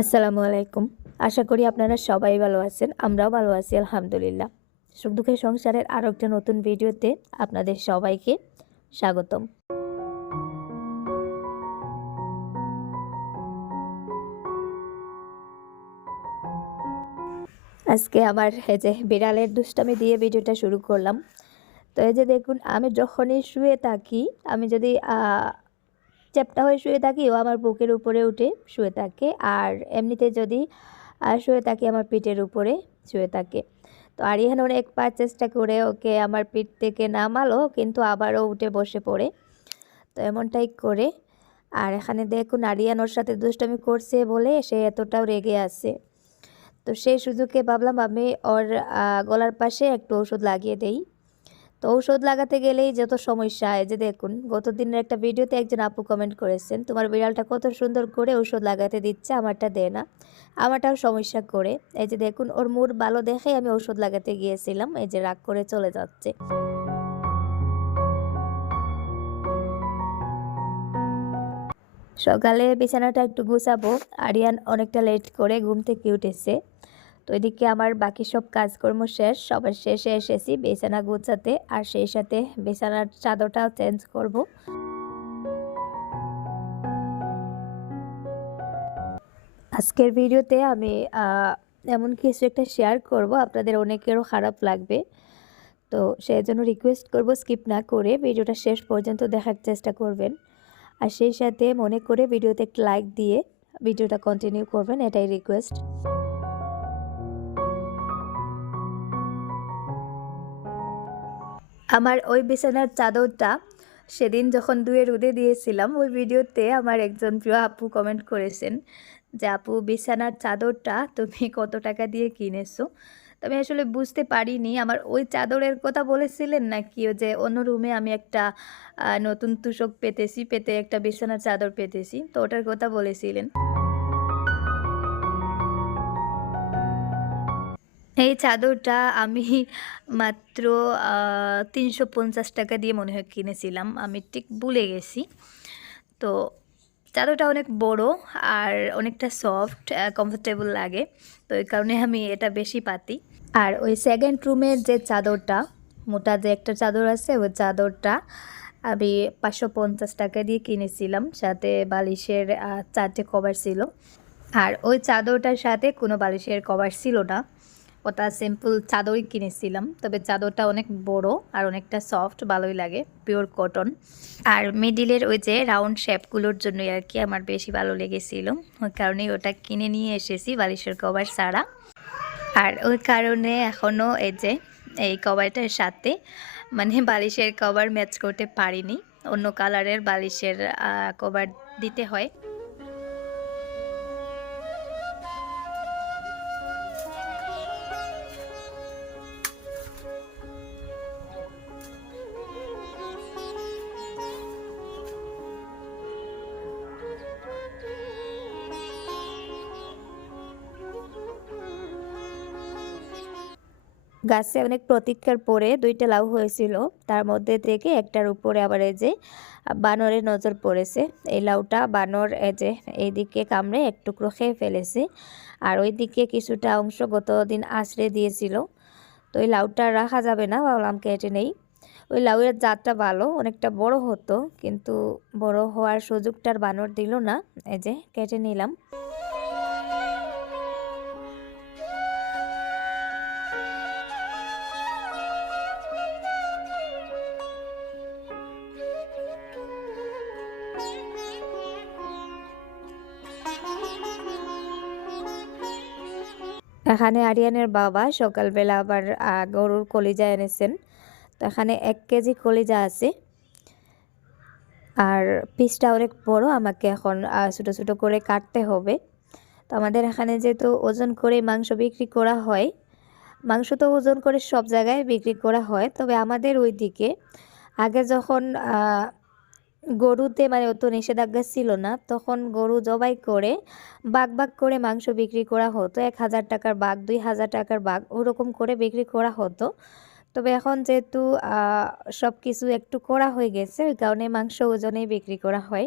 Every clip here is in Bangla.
আসসালামু আলাইকুম। আশা করি আপনারা সবাই ভালো আছেন, আমরাও ভালো আছি, আলহামদুলিল্লাহ। সুখ দুঃখের সংসারের আরও একটা নতুন ভিডিওতে আপনাদের সবাইকে স্বাগতম। আজকে আমার এই যে বিড়ালের দুষ্টামি দিয়ে ভিডিওটা শুরু করলাম। তো এই যে দেখুন, আমি যখনই শুয়ে থাকি, আমি যদি চ্যাপটা হয়ে শুয়ে থাকি, ও আমার বুকের উপরে উঠে শুয়ে থাকে আর এমনিতে যদি শুয়ে থাকি আমার পিঠের উপরে শুয়ে থাকে। তো আরিয়ান অনেকবার চেষ্টা করে ওকে আমার পিঠ থেকে নামালো, কিন্তু আবারও উঠে বসে পড়ে। তো এমনটাই করে, আর এখানে দেখুন আরিয়ান ওর সাথে দুষ্টামি করছে বলে সে এতটাও রেগে আছে। তো সেই সুযোগে ভাবলাম আমি ওর গলার পাশে একটু ওষুধ লাগিয়ে দেই। তো ঔষধ লাগাতে গেলেই যত সমস্যা, এই যে দেখুন, গত দিনের একটা ভিডিওতে একজন আপু কমেন্ট করেছেন, তোমার বিড়ালটা কত সুন্দর করে ঔষধ লাগাতে দিচ্ছে, আমারটা দেয় না, আমারটাও সমস্যা করে। এই যে দেখুন, ওর মুড ভালো দেখে আমি ঔষধ লাগাতে গিয়েছিলাম, এই যে রাগ করে চলে যাচ্ছে। সকালে বিছানাটা একটু গুছাবো, আরিয়ান অনেকটা লেট করে ঘুম থেকে উঠেছে। তো এদিকে আমার বাকি সব কাজকর্ম শেষ, সবার শেষে এসেছি বিছানা গুছাতে, আর সেই সাথে বিছানার চাদরটাও চেঞ্জ করব। আজকের ভিডিওতে আমি এমন কিছু একটা শেয়ার করব, আপনাদের অনেকেরও খারাপ লাগবে। তো সেই জন্য রিকোয়েস্ট করব স্কিপ না করে ভিডিওটা শেষ পর্যন্ত দেখার চেষ্টা করবেন। আর সেই সাথে মনে করে ভিডিওতে একটা লাইক দিয়ে ভিডিওটা কন্টিনিউ করবেন, এটাই রিকোয়েস্ট আমার ওই বিছানার চাদরটা সেদিন যখন দুয়ে রুদে দিয়েছিলাম, ওই ভিডিওতে আমার একজন প্রিয় আপু কমেন্ট করেছেন যে, আপু, বিছানার চাদরটা তুমি কত টাকা দিয়ে কিনেছো? তো আমি আসলে বুঝতে পারিনি। আমার ওই চাদরের কথা বলেছিলেন নাকি? ও যে অন্য রুমে আমি একটা নতুন তুষক পেতেছি, পেতে একটা বিছানার চাদর পেতেছি। তো ওটার কথা বলেছিলেন। এই চাদরটা আমি মাত্র তিনশো পঞ্চাশ টাকা দিয়ে মনে হয় কিনেছিলাম। আমি ঠিক ভুলে গেছি। তো চাদরটা অনেক বড় আর অনেকটা সফট কমফোর্টেবল লাগে। তো এই কারণে আমি এটা বেশি পাতি। আর ওই সেকেন্ড রুমের যে চাদরটা, মোটা যে একটা চাদর আছে, ওই চাদরটা আমি পাঁচশো পঞ্চাশ টাকা দিয়ে কিনেছিলাম। সাথে বালিশের চারটে কভার ছিল। আর ওই চাদরটার সাথে কোনো বালিশের কভার ছিল না। ওটা সিম্পল চাদরই কিনেছিলাম, তবে চাদরটা অনেক বড় আর অনেকটা সফট ভালোই লাগে পিওর কটন আর মিডিলের ওই যে রাউন্ড শেপগুলোর জন্যই আর কি আমার বেশি ভালো লেগেছিল, ওই কারণেই ওটা কিনে নিয়ে এসেছি বালিশের কভার ছাড়া। আর ওই কারণে এখনও এই যে, এই কভারটার সাথে মানে বালিশের কভার ম্যাচ করতে পারিনি, অন্য কালারের বালিশের কভার দিতে হয়। গাছে অনেক প্রতীক্ষার পরে দুইটা লাউ হয়েছিল। তার মধ্যে থেকে একটার উপরে আবার এই যে বানরের নজর পড়েছে। এই লাউটা বানর এই যে এইদিকে কামড়ে এক টুকরো খেয়ে ফেলেছে। আর ওইদিকে কিছুটা অংশ গত দিন আশ্রয় দিয়েছিল। তো ওই লাউটা রাখা যাবে না, ভাবলাম কেটে নেই। ওই লাউয়ের জাতটা ভালো, অনেকটা বড় হতো, কিন্তু বড় হওয়ার সুযোগটার বানর দিল না। এই যে কেটে নিলাম। এখানে আরিয়ানের বাবা সকালবেলা আবার গরুর কলিজা এনেছেন। তো এখানে এক কেজি কলিজা আছে। আর পিসটা অনেক বড়, আমাকে এখন ছোটো ছোটো করে কাটতে হবে। তো আমাদের এখানে যেহেতু ওজন করে মাংস বিক্রি করা হয়, মাংস তো ওজন করে সব জায়গায় বিক্রি করা হয়। তবে আমাদের ওই দিকে আগে যখন গরুতে মানে অত নিষেধাজ্ঞা ছিল না। তখন গরু জবাই করে, বাঘ বাগ করে মাংস বিক্রি করা হতো। এক হাজার টাকার বাঘ, দুই হাজার টাকার বাঘ, ওরকম করে বিক্রি করা হতো। তবে এখন যেহেতু সব কিছু একটু করা হয়ে গেছে, ওই কারণে মাংস ওজনেই বিক্রি করা হয়।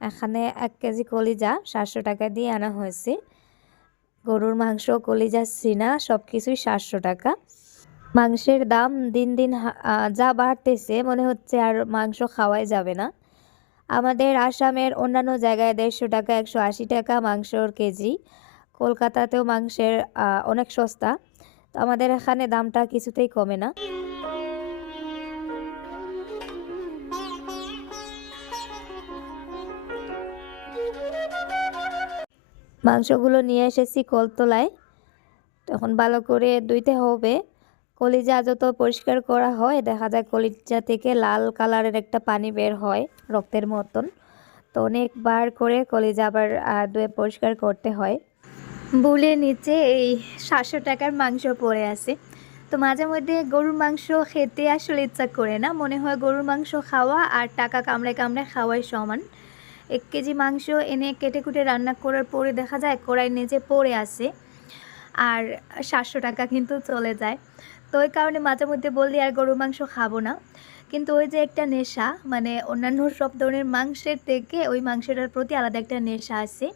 এখানে এক কেজি কলিজা সাতশো টাকা দিয়ে আনা হয়েছে। গরুর মাংস, কলিজা, সিনা সব কিছুই সাতশো টাকা। মাংসের দাম দিন দিন যা বাড়তেছে, মনে হচ্ছে আর মাংস খাওয়াই যাবে না। আমাদের আসামের অন্যান্য জায়গায় দেড়শো টাকা, একশো আশি টাকা মাংসর কেজি। কলকাতাতেও মাংসের অনেক সস্তা। তো আমাদের এখানে দামটা কিছুতেই কমে না। মাংসগুলো নিয়ে এসেছি কলতলায়। তখন ভালো করে ধুইতে হবে। কলিজা যত পরিষ্কার করা হয়, দেখা যায় কলিজা থেকে লাল কালারের একটা পানি বের হয় রক্তের মতন। তো অনেকবার করে কলিজা আবার ধুয়ে পরিষ্কার করতে হয়। বুলের নিচে এই সাতশো টাকার মাংস পড়ে আছে। তো মাঝে মধ্যে গরুর মাংস খেতে আসলে ইচ্ছা করে না। মনে হয় গরুর মাংস খাওয়া আর টাকা কামড়ে কামড়ে খাওয়াই সমান। এক কেজি মাংস এনে কেটে কুটে রান্না করার পরে দেখা যায় কড়াই নিচে পড়ে আছে। আর সাতশো টাকা কিন্তু চলে যায়। তো ওই কারণে মাঝে মধ্যে বললি, আর গরুর মাংস খাব না। কিন্তু ওই যে একটা নেশা মানে অন্যান্য সব ধরনের মাংসের থেকে ওই মাংসটার প্রতি আলাদা একটা নেশা আছে।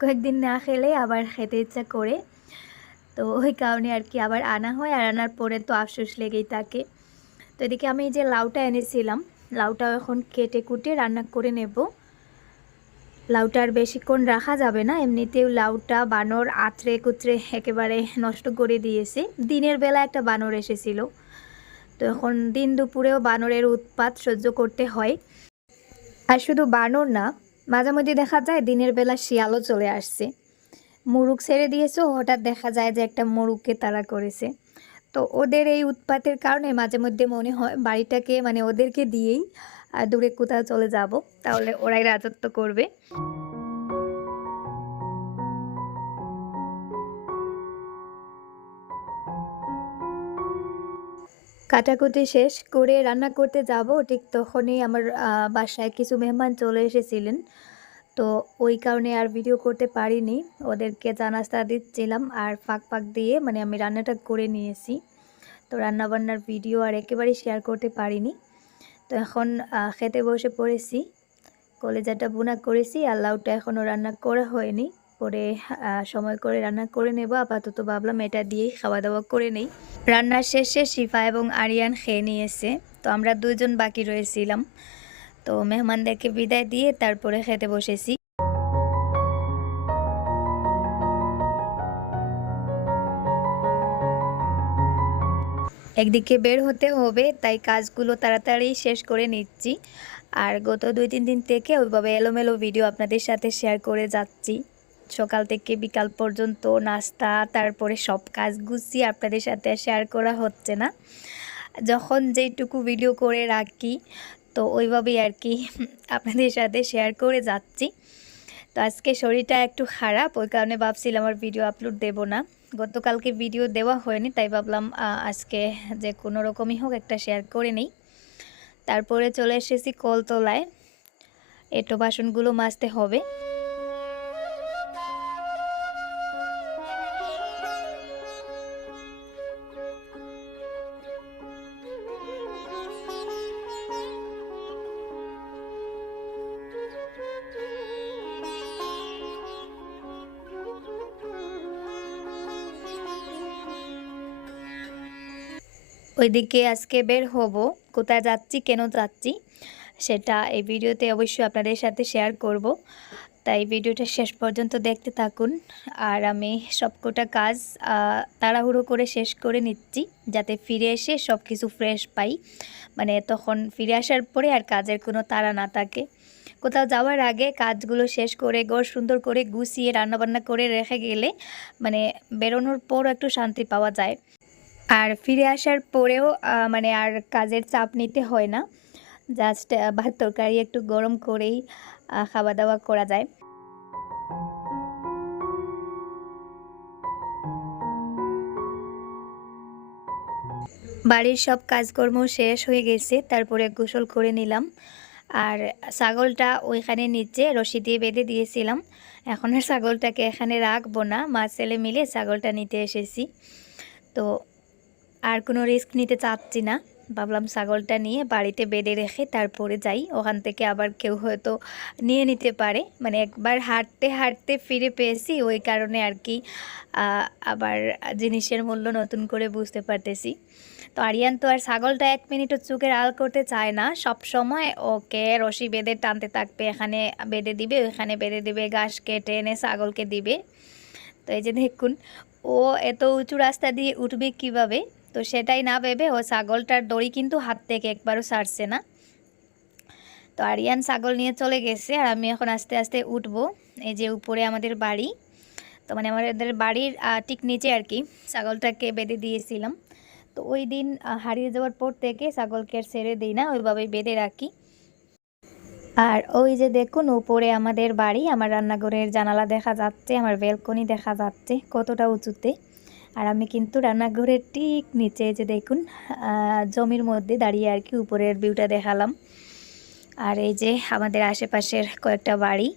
কয়েকদিন না খেলে আবার খেতে ইচ্ছা করে। তো ওই কারণে আর কি আবার আনা হয়, আর আনার পরে তো আফসোস লেগেই থাকে। তো এদিকে আমি যে লাউটা এনেছিলাম, লাউটাও এখন কেটে কুটে রান্না করে নেব। লাউটা আর বেশিক্ষণ রাখা যাবে না। এমনিতেও লাউটা বানর আঁতড়ে কুতরে একেবারে নষ্ট করে দিয়েছে। দিনের বেলা একটা বানর এসেছিল। তো এখন দিন দুপুরেও বানরের উৎপাত সহ্য করতে হয়। আর শুধু বানর না মাঝে মধ্যে দেখা যায় দিনের বেলা শিয়ালও চলে আসছে। মুরুগ ছেড়ে দিয়েছে, হঠাৎ দেখা যায় যে একটা মুরুগকে তারা করেছে। তো ওদের এই উৎপাতের কারণে মাঝে মধ্যে মনে হয় বাড়িটাকে মানে ওদেরকে দিয়েই দূরে কোথাও চলে যাব, তাহলে ওরাই রাজত্ব করবে। কাটাকুটি শেষ করে রান্না করতে যাব, ঠিক তখনই আমার বাসায় কিছু মেহমান চলে এসেছিলেন। তো ওই কারণে আর ভিডিও করতে পারিনি, ওদেরকে চা নাস্তা দিচ্ছিলাম আর ফাঁক ফাঁক দিয়ে মানে আমি রান্নাটা করে নিয়েছি। তো রান্নাবান্নার ভিডিও আর একেবারেই শেয়ার করতে পারিনি। তো এখন খেতে বসে পড়েছি। কলেজাটা বোনা করেছি, আর লাউটা এখনও রান্না করা হয়নি। পরে সময় করে রান্না করে নেব। আপাতত ভাবলাম এটা দিয়েই খাওয়া দাওয়া করে নেই। রান্নার শেষে শিফা এবং আরিয়ান খেয়ে নিয়েছে। তো আমরা দুজন বাকি রয়েছিলাম। তো মেহমানদেরকে বিদায় দিয়ে তারপরে খেতে বসেছি। একদিকে বের হতে হবে, তাই কাজগুলো তাড়াতাড়ি শেষ করে নিচ্ছি। আর গত দুই, তিন দিন থেকে ওইভাবে এলোমেলো ভিডিও আপনাদের সাথে শেয়ার করে যাচ্ছি। সকাল থেকে বিকাল পর্যন্ত নাস্তা, তারপরে সব কাজ গুছিয়ে আপনাদের সাথে শেয়ার করা হচ্ছে না। যখন যেইটুকু ভিডিও করে রাখি, তো ওইভাবেই আর কি আপনাদের সাথে শেয়ার করে যাচ্ছি। তো আজকে শরীরটা একটু খারাপ, ওই কারণে ভাবছিলাম আমার ভিডিও আপলোড দেব না। গতকালকে ভিডিও দেওয়া হয়নি, তাই ভাবলাম আজকে যে কোনো রকমই হোক একটা শেয়ার করে নেই। তারপরে চলে এসেছি কলতলায়। এটো বাসনগুলো মাজতে হবে। ওইদিকে আজকে বের হব। কোথায় যাচ্ছি, কেন যাচ্ছি, সেটা এই ভিডিওতে অবশ্যই আপনাদের সাথে শেয়ার করব। তাই ভিডিওটা শেষ পর্যন্ত দেখতে থাকুন। আর আমি সবকটা কাজ তাড়াহুড়ো করে শেষ করে নিচ্ছি, যাতে ফিরে এসে সব কিছু ফ্রেশ পাই। মানে তখন ফিরে আসার পরে আর কাজের কোনো তাড়া না থাকে। কোথাও যাওয়ার আগে কাজগুলো শেষ করে, ঘর সুন্দর করে গুছিয়ে, রান্নাবান্না করে রেখে গেলে মানে বেরোনোর পর একটু শান্তি পাওয়া যায়। আর ফিরে আসার পরেও মানে আর কাজের চাপ নিতে হয় না। জাস্ট ভাত তরকারি একটু গরম করেই খাওয়া দাওয়া করা যায়। বাড়ির সব কাজকর্ম শেষ হয়ে গেছে, তারপরে গোসল করে নিলাম। আর ছাগলটা ওইখানে নিচে রশি দিয়ে বেঁধে দিয়েছিলাম। এখন আর ছাগলটাকে এখানে রাখব না, মা ছেলে মিলে ছাগলটা নিতে এসেছি। তো আর কোনো রিস্ক নিতে চাচ্ছি না। ভাবলাম ছাগলটা নিয়ে বাড়িতে বেঁধে রেখে তারপরে যাই। ওখান থেকে আবার কেউ হয়তো নিয়ে নিতে পারে। মানে একবার হাঁটতে হাঁটতে ফিরে পেয়েছি। ওই কারণে আর কি আবার জিনিসের মূল্য নতুন করে বুঝতে পারতেছি। তো আরিয়ান, তো আর ছাগলটা এক মিনিটও চোখের আল করতে চায় না। সব সময় ওকে রশি বেঁধে টানতে থাকবে। এখানে বেঁধে দিবে ওখানে বেঁধে দিবে, ঘাস কেটে এনে ছাগলকে দিবে। তো এই যে দেখুন, ও এত উঁচু রাস্তা দিয়ে উঠবে কীভাবে? তো সেটাই না ভেবে ও ছাগলটার দড়ি কিন্তু হাত থেকে একবারও ছাড়ছে না। তো আরিয়ান ছাগল নিয়ে চলে গেছে আর আমি এখন আস্তে আস্তে উঠবো। এই যে উপরে আমাদের বাড়ি, তো মানে আমাদের বাড়ির ঠিক নিচে আর কি ছাগলটাকে বেঁধে দিয়েছিলাম। তো ওই দিন হারিয়ে যাওয়ার পর থেকে ছাগলকে ছেড়ে দিই না, ওইভাবেই বেঁধে রাখি। আর ওই যে দেখুন উপরে আমাদের বাড়ি, আমার রান্নাঘরের জানালা দেখা যাচ্ছে, আমার বেলকনি দেখা যাচ্ছে কতটা উঁচুতে। আর আমি কিন্তু রান্নাঘরের ঠিক নিচে যে দেখুন জমির মধ্যে দাঁড়িয়ে আর কি উপরের ভিউটা দেখালাম। আর এই যে আমাদের আশেপাশের কয়েকটা বাড়ি,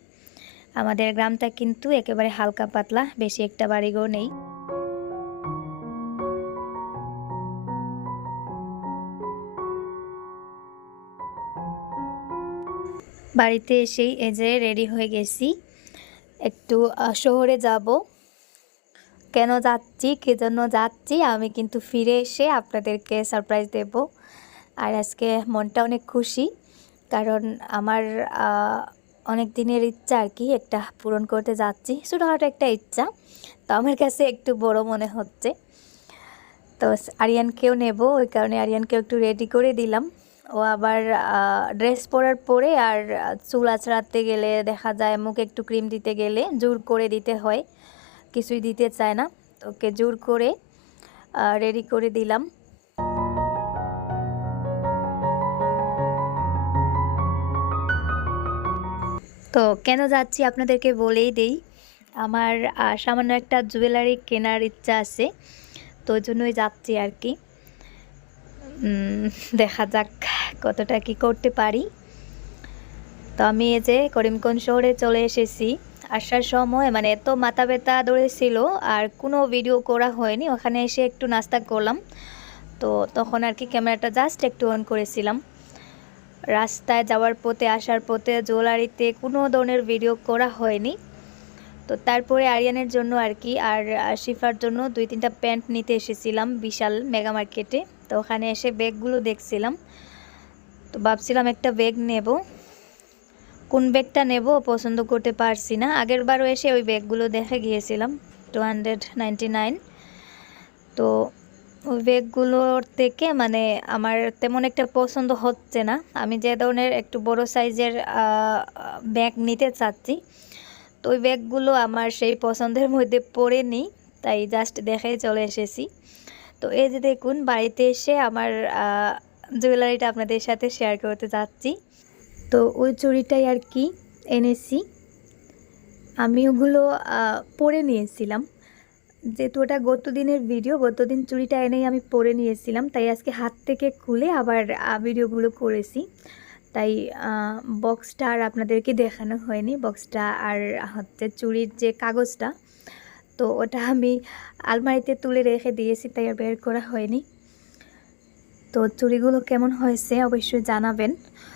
আমাদের গ্রামটা কিন্তু একেবারে হালকা পাতলা, বেশি একটা বাড়িঘর নেই। বাড়িতে এসেই এই যে রেডি হয়ে গেছি। একটু শহরে যাব। কেন যাচ্ছি কী জন্য যাচ্ছি, আমি কিন্তু ফিরে এসে আপনাদেরকে সারপ্রাইজ দেব। আর আজকে মনটা অনেক খুশি, কারণ আমার অনেক দিনের ইচ্ছা আর কি একটা পূরণ করতে যাচ্ছি, ছোটোখাটো একটা ইচ্ছা। তো আমার কাছে একটু বড় মনে হচ্ছে। তো আরিয়ানকেও নেব, ওই কারণে আরিয়ানকেও একটু রেডি করে দিলাম। ও আবার ড্রেস পরার পরে আর চুল আঁচড়াতে গেলে দেখা যায় মুখে একটু ক্রিম দিতে গেলে জোর করে দিতে হয়। কিছুই দিতে চায় না। ওকে জোর করে রেডি করে দিলাম। তো কেন যাচ্ছি আপনাদেরকে বলেই দেই, আমার সামান্য একটা জুয়েলারি কেনার ইচ্ছা আছে, তো জন্যই যাচ্ছি আর কি। দেখা যাক কতটা কি করতে পারি। তো আমি এই যে করিমগঞ্জ শহরে চলে এসেছি। আসার সময় মানে এত মাথা ব্যথা ধরেছিল আর কোনো ভিডিও করা হয়নি। ওখানে এসে একটু নাস্তা করলাম। তো তখন আর কি ক্যামেরাটা জাস্ট একটু অন করেছিলাম। রাস্তায় যাওয়ার পথে, আসার পথে, জুয়েলারিতে কোনো ধরনের ভিডিও করা হয়নি। তো তারপরে আরিয়ানের জন্য আর কি, আর শিফার জন্য দুই তিনটা প্যান্ট নিতে এসেছিলাম বিশাল মেগা মার্কেটে তো ওখানে এসে ব্যাগগুলো দেখছিলাম। তো ভাবছিলাম একটা ব্যাগ নেব। কোন ব্যাগটা নেব পছন্দ করতে পারছি না। আগের বারও এসে ওই ব্যাগগুলো দেখে গিয়েছিলাম টু হান্ড্রেড তো ওই ব্যাগগুলোর থেকে মানে আমার তেমন একটা পছন্দ হচ্ছে না। আমি যে ধরনের একটু বড় সাইজের ব্যাগ নিতে চাচ্ছি, তো ওই ব্যাগগুলো আমার সেই পছন্দের মধ্যে পড়েনি তাই জাস্ট দেখেই চলে এসেছি। তো এই যে দেখুন, বাড়িতে এসে আমার জুয়েলারিটা আপনাদের সাথে শেয়ার করতে যাচ্ছি। তো ওই চুড়িটাই আর কি এনেছি। আমি ওগুলো পরে নিয়েছিলাম। যেহেতু ওটা গত দিনের ভিডিও গত দিন চুড়িটা এনেই আমি পরে নিয়েছিলাম। তাই আজকে হাত থেকে খুলে আবার ভিডিওগুলো করেছি। তাই বক্সটা আর আপনাদেরকে দেখানো হয়নি। বক্সটা আর হচ্ছে চুড়ির যে কাগজটা, তো ওটা আমি আলমারিতে তুলে রেখে দিয়েছি, তাই আর বের করা হয়নি। তো চুড়িগুলো কেমন হয়েছে অবশ্যই জানাবেন।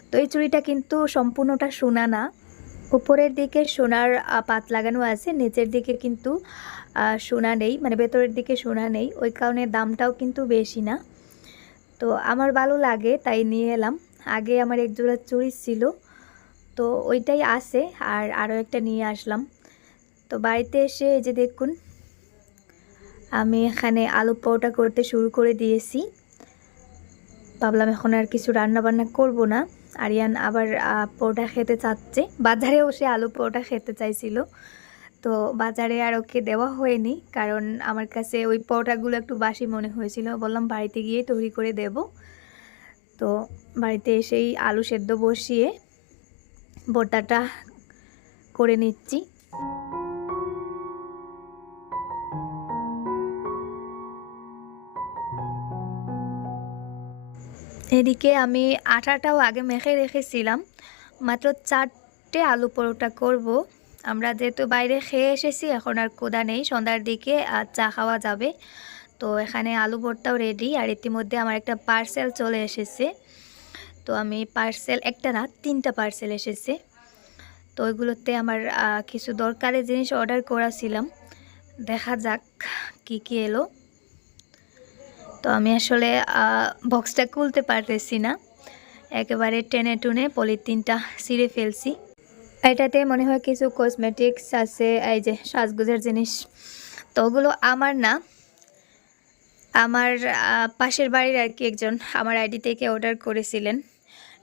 তো এই চুড়িটা কিন্তু সম্পূর্ণটা সোনা না। উপরের দিকে সোনার পাত লাগানো আছে, নিচের দিকে কিন্তু সোনা নেই মানে ভেতরের দিকে সোনা নেই, ওই কারণে দামটাও কিন্তু বেশি না। তো আমার ভালো লাগে, তাই নিয়ে এলাম। আগে আমার এক জোড়া চুড়ি ছিল, তো ওইটাই আছে, আর আরও একটা নিয়ে আসলাম। তো বাড়িতে এসে এই যে দেখুন, আমি এখানে আলু পরোটা করতে শুরু করে দিয়েছি। ভাবলাম এখন আর কিছু রান্না বান্না করব না। আরিয়ান আবার পরোটা খেতে চাচ্ছে। বাজারেও সে আলু পরোটা খেতে চাইছিল। তো বাজারে আর ওকে দেওয়া হয়নি, কারণ আমার কাছে ওই পরোটাগুলো একটু বাসি মনে হয়েছিল। বললাম, বাড়িতে গিয়ে তৈরি করে দেব। তো বাড়িতে এসেই আলু সেদ্ধ বসিয়ে ভর্তাটা করে নিচ্ছি। এদিকে আমি আটাটাও আগে মেখে রেখেছিলাম। মাত্র চারটে আলু পরোটা করব। আমরা যেহেতু বাইরে খেয়ে এসেছি, এখন আর কোদা নেই। সন্ধ্যার দিকে আর চা খাওয়া যাবে। তো এখানে আলু ভর্তাও রেডি আর ইতিমধ্যে আমার একটা পার্সেল চলে এসেছে। তো আমি পার্সেল একটা না, তিনটা পার্সেল এসেছে। তো ওইগুলোতে আমার কিছু দরকারি জিনিস অর্ডার করা ছিলাম দেখা যাক কি কি এলো। তো আমি আসলে বক্সটা খুলতে পারতেছি না। একেবারে টেনে টুনে পলিথিনটা ছিঁড়ে ফেলছি। এটাতে মনে হয় কিছু কসমেটিক্স আছে, এই যে সাজগোজের জিনিস। তো ওগুলো আমার না। আমার পাশের বাড়ির আর কি একজন আমার আইডি থেকে অর্ডার করেছিলেন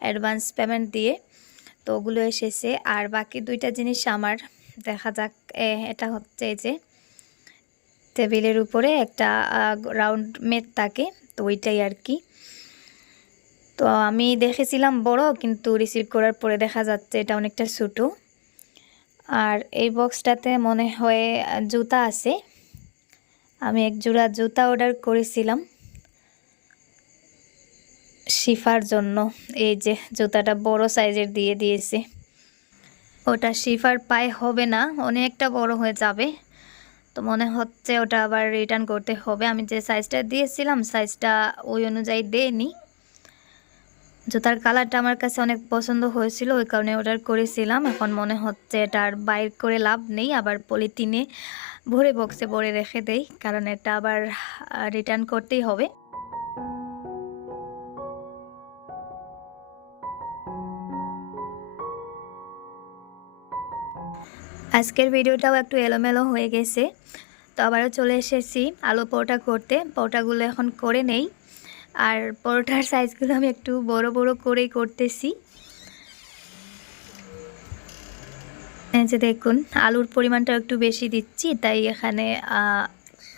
অ্যাডভান্স পেমেন্ট দিয়ে। তো ওগুলো এসেছে। আর বাকি দুইটা জিনিস আমার। দেখা যাক এটা হচ্ছে যে টেবিলের উপরে একটা রাউন্ড মেট থাকে, তো ওইটাই আর কি তো আমি দেখেছিলাম বড়, কিন্তু রিসিভ করার পরে দেখা যাচ্ছে এটা অনেকটা ছোটো। আর এই বক্সটাতে মনে হয় জুতা আছে। আমি এক জোড়া জুতা অর্ডার করেছিলাম শিফার জন্য। এই যে জুতাটা বড় সাইজের দিয়ে দিয়েছে। ওটা শিফার পায়ে হবে না, অনেকটা বড় হয়ে যাবে। তো মনে হচ্ছে ওটা আবার রিটার্ন করতে হবে। আমি যে সাইজটা দিয়েছিলাম সাইজটা ওই অনুযায়ী দেয়নি জুতার কালারটা আমার কাছে অনেক পছন্দ হয়েছিল, ওই কারণে অর্ডার করেছিলাম। এখন মনে হচ্ছে এটা আর বাইর করে লাভ নেই। আবার পলিথিনে ভরে বক্সে ভরে রেখে দেই, কারণ এটা আবার রিটার্ন করতেই হবে। আজকের ভিডিওটাও একটু এলোমেলো হয়ে গেছে। তো আবারও চলে এসেছি আলু পরোটা করতে। পরোটাগুলো এখন করে নেই। আর পরোটার সাইজগুলো আমি একটু বড় বড় করেই করতেছি। যে দেখুন, আলুর পরিমাণটা একটু বেশি দিচ্ছি, তাই এখানে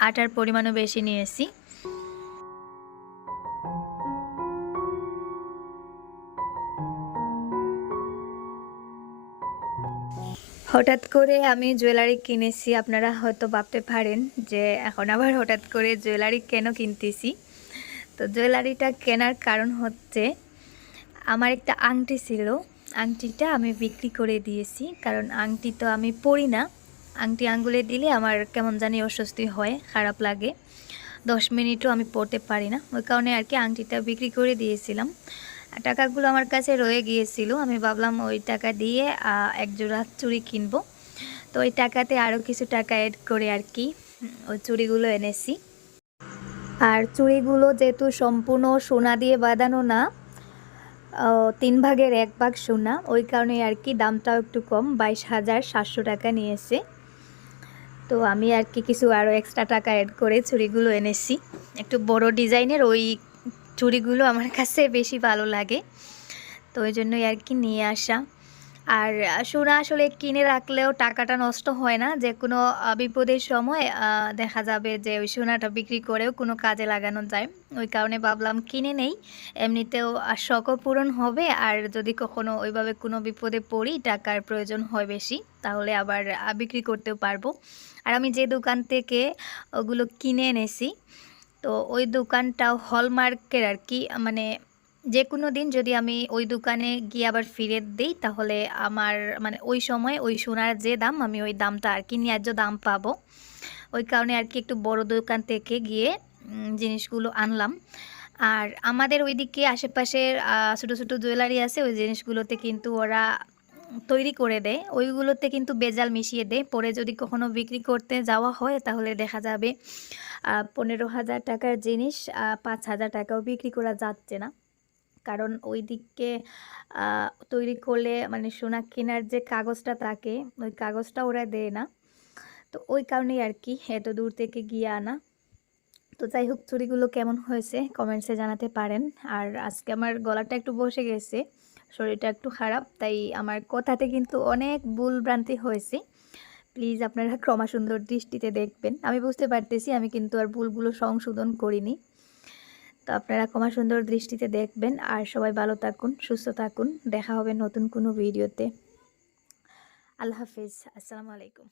আটার পরিমাণও বেশি নিয়েছি। হঠাৎ করে আমি জুয়েলারি কিনেছি, আপনারা হয়তো ভাবতে পারেন যে এখন আবার হঠাৎ করে জুয়েলারি কেন কিনতেছি? তো জুয়েলারিটা কেনার কারণ হচ্ছে, আমার একটা আংটি ছিল, আংটিটা আমি বিক্রি করে দিয়েছি, কারণ আংটি তো আমি পরি না। আংটি আঙ্গুলে দিলে আমার কেমন জানি অস্বস্তি হয়, খারাপ লাগে। দশ মিনিটও আমি পড়তে পারি না, ওই কারণে আর কি আংটিটা বিক্রি করে দিয়েছিলাম। টাকাগুলো আমার কাছে রয়ে গিয়েছিল, আমি ভাবলাম ওই টাকা দিয়ে এক জোড়া চুড়ি কিনবো। তো ওই টাকাতে আরও কিছু টাকা অ্যাড করে আর কি ওই চুড়িগুলো এনেছি। আর চুড়িগুলো যেহেতু সম্পূর্ণ সোনা দিয়ে বাঁধানো না তিন ভাগের এক ভাগ সোনা, ওই কারণে আর কি দামটাও একটু কম, বাইশ হাজার সাতশো টাকা নিয়েছে। তো আমি আর কি কিছু আরও এক্সট্রা টাকা অ্যাড করে চুড়িগুলো এনেছি। একটু বড় ডিজাইনের ওই চুড়িগুলো আমার কাছে বেশি ভালো লাগে। তো ওই জন্যই আর কি নিয়ে আসা। আর সোনা আসলে কিনে রাখলেও টাকাটা নষ্ট হয় না। যে কোনো বিপদের সময় দেখা যাবে যে ওই সোনাটা বিক্রি করেও কোনো কাজে লাগানো যায়। ওই কারণে ভাবলাম কিনে নেই। এমনিতেও শখও পূরণ হবে। আর যদি কখনো ওইভাবে কোনো বিপদে পড়ি, টাকার প্রয়োজন হয় বেশি, তাহলে আবার বিক্রি করতেও পারব। আর আমি যে দোকান থেকে ওগুলো কিনে এনেছি তো ওই দোকানটাও হলমার্কের আর কি মানে যে কোনো দিন যদি আমি ওই দোকানে গিয়ে আবার ফিরে দিই, তাহলে আমার মানে ওই সময় ওই সোনার যে দাম, আমি ওই দামটা আর কি ন্যায্য দাম পাবো। ওই কারণে আর কি একটু বড় দোকান থেকে গিয়ে জিনিসগুলো আনলাম। আর আমাদের ওইদিকে আশেপাশের ছোটো ছোটো জুয়েলারি আছে, ওই জিনিসগুলোতে কিন্তু ওরা তৈরি করে দেয়। ওইগুলোতে কিন্তু বেজাল মিশিয়ে দেয়। পরে যদি কখনো বিক্রি করতে যাওয়া হয়, তাহলে দেখা যাবে পনেরো হাজার টাকার জিনিস পাঁচ হাজার টাকাও বিক্রি করা যাচ্ছে না। কারণ ওই দিকে আহ, তৈরি করলে মানে সোনা কেনার যে কাগজটা থাকে ওই কাগজটা ওরা দেয় না। তো ওই কারণেই আর কি এত দূর থেকে গিয়ে আনা। তো যাই হোক চুরিগুলো কেমন হয়েছে কমেন্টসে জানাতে পারেন। আর আজকে আমার গলাটা একটু বসে গেছে শরীরটা একটু খারাপ তাই আমার কথাতে কিন্তু অনেক ভুল ভ্রান্তি হয়েছে। প্লিজ আপনারা ক্রমা সুন্দর দৃষ্টিতে দেখবেন। আমি বুঝতে পারতেছি, আমি কিন্তু আর ভুলগুলো সংশোধন করিনি। তো আপনারা ক্রমাসুন্দর দৃষ্টিতে দেখবেন। আর সবাই ভালো থাকুন, সুস্থ থাকুন। দেখা হবে নতুন কোনো ভিডিওতে। আল্লাহ হাফিজ। আসসালামু আলাইকুম।